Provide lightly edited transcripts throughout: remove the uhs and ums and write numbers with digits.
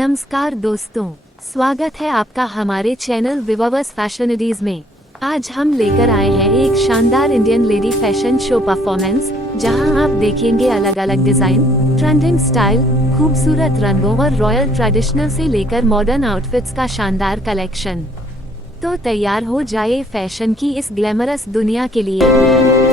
नमस्कार दोस्तों, स्वागत है आपका हमारे चैनल विवर्स फैशनिटीज में। आज हम लेकर आए हैं एक शानदार Indian lady fashion show performance, जहां आप देखेंगे अलग अलग डिजाइन, ट्रेंडिंग स्टाइल, खूबसूरत रंगों और रॉयल ट्रेडिशनल से लेकर मॉडर्न आउटफिट्स का शानदार कलेक्शन। तो तैयार हो जाए फैशन की इस ग्लैमरस दुनिया के लिए।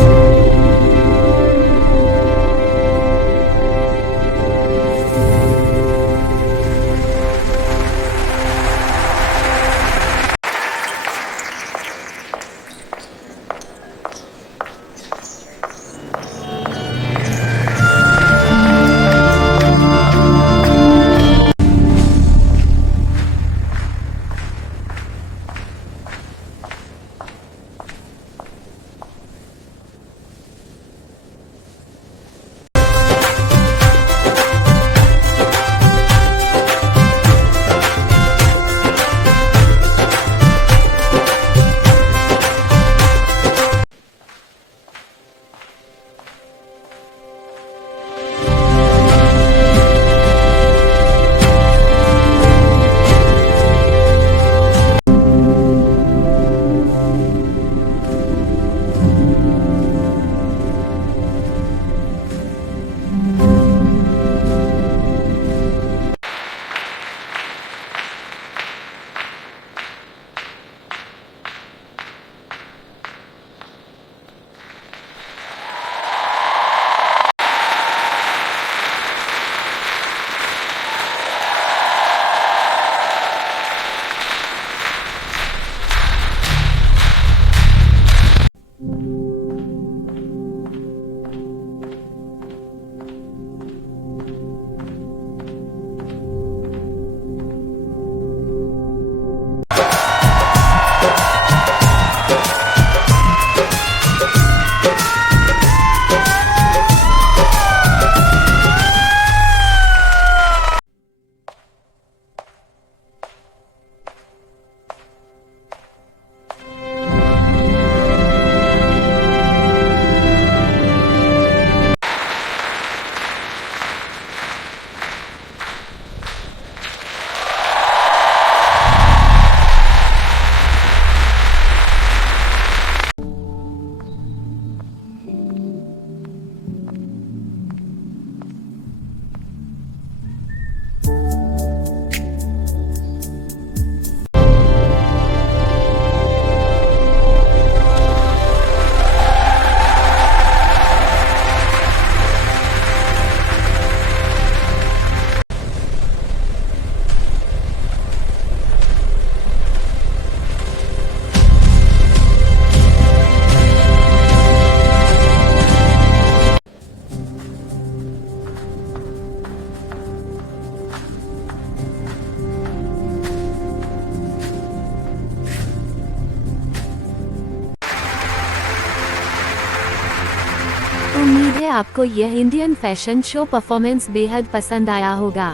उम्मीद है आपको यह इंडियन फैशन शो परफॉर्मेंस बेहद पसंद आया होगा।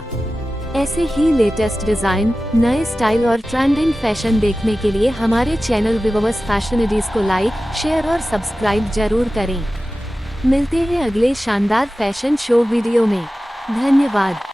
ऐसे ही लेटेस्ट डिजाइन, नए स्टाइल और ट्रेंडिंग फैशन देखने के लिए हमारे चैनल विवर्स फैशनिटीज को लाइक, शेयर और सब्सक्राइब जरूर करें। मिलते हैं अगले शानदार फैशन शो वीडियो में। धन्यवाद।